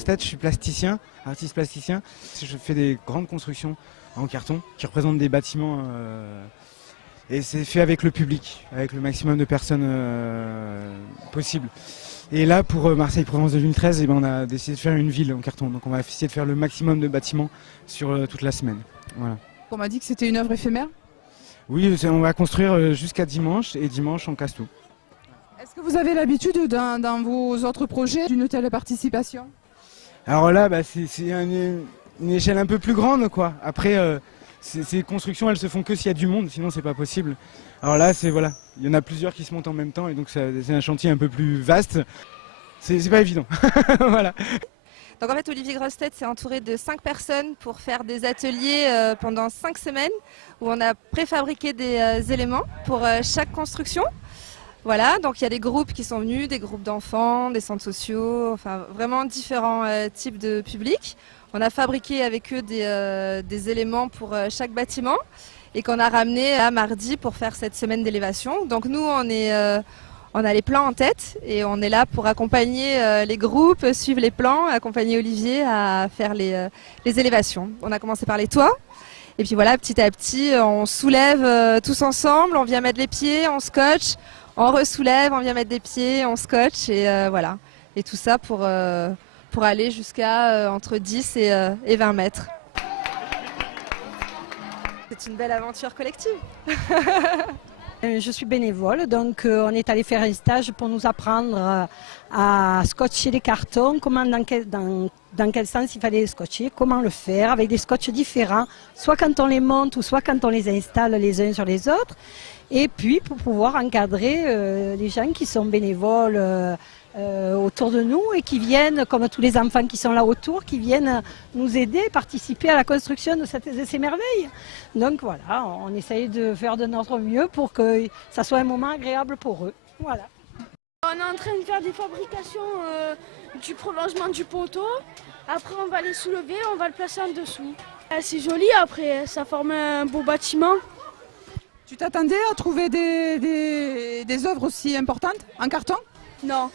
Grossetête, je suis plasticien, artiste plasticien. Je fais des grandes constructions en carton qui représentent des bâtiments et c'est fait avec le public, avec le maximum de personnes possible. Et là, pour Marseille-Provence 2013, on a décidé de faire une ville en carton. Donc on va essayer de faire le maximum de bâtiments sur toute la semaine. Voilà. On m'a dit que c'était une œuvre éphémère. Oui, on va construire jusqu'à dimanche et dimanche on casse tout. Est-ce que vous avez l'habitude dans vos autres projets d'une telle participation? Alors là, c'est une échelle un peu plus grande, quoi. Après, ces constructions, elles se font que s'il y a du monde, sinon c'est pas possible. Alors là, voilà, il y en a plusieurs qui se montent en même temps et donc c'est un chantier un peu plus vaste. C'est pas évident. Voilà. Donc en fait, Olivier Grossetête s'est entouré de 5 personnes pour faire des ateliers pendant 5 semaines où on a préfabriqué des éléments pour chaque construction. Voilà, donc il y a des groupes qui sont venus, des groupes d'enfants, des centres sociaux, enfin vraiment différents types de publics. On a fabriqué avec eux des éléments pour chaque bâtiment et qu'on a ramené à mardi pour faire cette semaine d'élévation. Donc nous, on a les plans en tête et on est là pour accompagner les groupes, suivre les plans, accompagner Olivier à faire les élévations. On a commencé par les toits et puis voilà, petit à petit, on soulève tous ensemble, on vient mettre les pieds, on scotche, on ressoulève, on vient mettre des pieds, on scotche et voilà. Et tout ça pour aller jusqu'à entre 10 et 20 mètres. C'est une belle aventure collective. Je suis bénévole, donc on est allé faire un stage pour nous apprendre à scotcher les cartons, dans quel sens il fallait les scotcher, comment le faire, avec des scotches différents, soit quand on les monte ou soit quand on les installe les uns sur les autres. Et puis pour pouvoir encadrer les gens qui sont bénévoles autour de nous et qui viennent, comme tous les enfants qui sont là autour, qui viennent nous aider, participer à la construction de ces merveilles. Donc voilà, on essaye de faire de notre mieux pour que ça soit un moment agréable pour eux. Voilà. On est en train de faire des fabrications du prolongement du poteau. Après on va les soulever, on va le placer en dessous. C'est joli après, ça forme un beau bâtiment. Tu t'attendais à trouver des œuvres aussi importantes en carton? Non,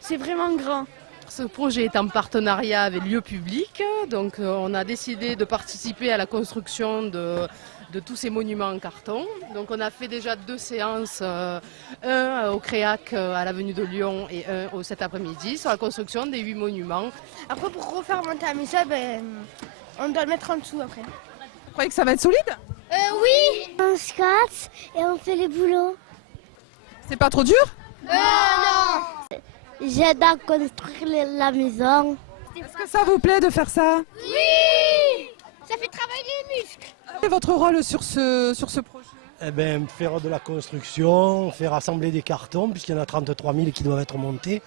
c'est vraiment grand. Ce projet est en partenariat avec Lieux Publics, donc on a décidé de participer à la construction de tous ces monuments en carton. Donc on a fait déjà 2 séances, un au Créac à l'avenue de Lyon et un cet après-midi sur la construction des 8 monuments. Après pour refaire monter la maison, on doit le mettre en dessous après. Vous croyez que ça va être solide? Oui. On squatte et on fait les boulots. C'est pas trop dur? Non. J'aide à construire la maison. Est-ce que ça vous plaît de faire ça? Oui. Ça fait travailler les muscles. Quel est votre rôle sur ce projet? Eh bien, faire de la construction, faire assembler des cartons, puisqu'il y en a 33 000 qui doivent être montés.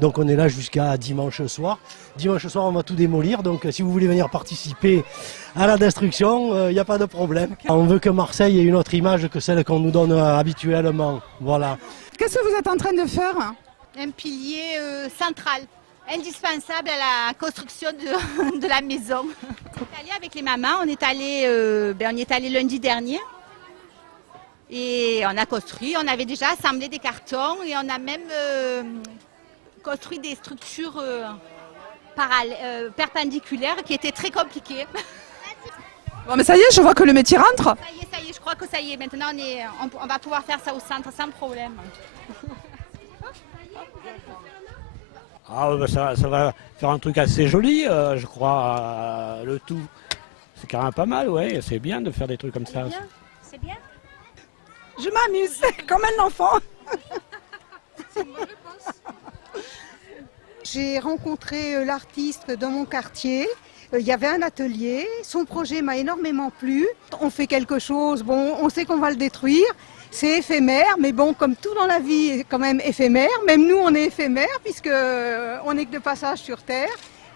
Donc on est là jusqu'à dimanche soir. Dimanche soir, on va tout démolir. Donc si vous voulez venir participer à la destruction, il n'y a pas de problème. On veut que Marseille ait une autre image que celle qu'on nous donne habituellement. Voilà. Qu'est-ce que vous êtes en train de faire? Un pilier central, indispensable à la construction de la maison. On est allé avec les mamans, on y est allé lundi dernier. Et on a construit, on avait déjà assemblé des cartons et on a même construit des structures perpendiculaires qui étaient très compliquées. Bon, mais ça y est, je vois que le métier rentre. Ça y est, je crois que ça y est. Maintenant, on va pouvoir faire ça au centre sans problème. Ah, ça va faire un truc assez joli, je crois, le tout. C'est quand même pas mal, ouais, c'est bien de faire des trucs comme ça. C'est bien. Je m'amuse comme un enfant. J'ai rencontré l'artiste dans mon quartier. Il y avait un atelier. Son projet m'a énormément plu. On fait quelque chose, bon, on sait qu'on va le détruire. C'est éphémère, mais bon, comme tout dans la vie est quand même éphémère. Même nous, on est éphémère puisqu'on n'est que de passage sur Terre.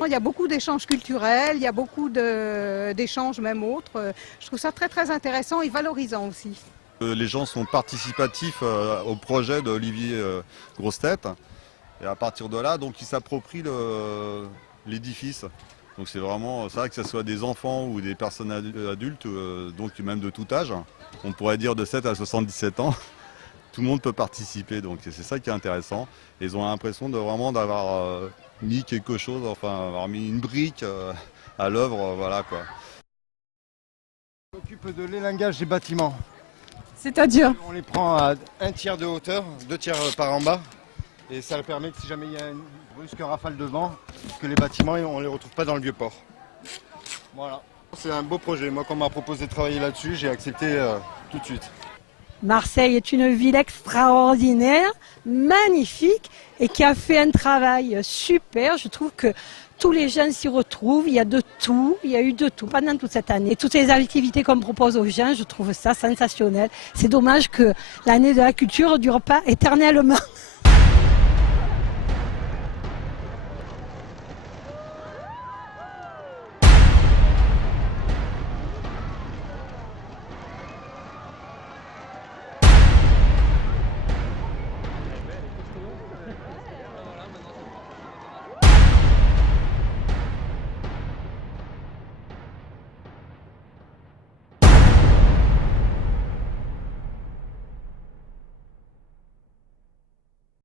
Il y a beaucoup d'échanges culturels, il y a beaucoup d'échanges même autres. Je trouve ça très très intéressant et valorisant aussi. Les gens sont participatifs au projet d'Olivier Grossetête et à partir de là, donc ils s'approprient l'édifice. Donc c'est vraiment ça, que ce soit des enfants ou des personnes adultes, donc même de tout âge. On pourrait dire de 7 à 77 ans, tout le monde peut participer, donc c'est ça qui est intéressant. Ils ont l'impression de vraiment d'avoir mis quelque chose, enfin avoir mis une brique à l'œuvre, voilà quoi. On s'occupe de l'élangage des bâtiments. C'est-à-dire? On les prend à 1 tiers de hauteur, 2 tiers par en bas. Et ça permet que si jamais il y a une brusque rafale de vent, que les bâtiments, on ne les retrouve pas dans le vieux port. Voilà. C'est un beau projet. Moi, quand on m'a proposé de travailler là-dessus, j'ai accepté tout de suite. Marseille est une ville extraordinaire, magnifique et qui a fait un travail super. Je trouve que tous les gens s'y retrouvent, il y a de tout, il y a eu de tout pendant toute cette année. Et toutes les activités qu'on propose aux gens, je trouve ça sensationnel. C'est dommage que l'année de la culture ne dure pas éternellement.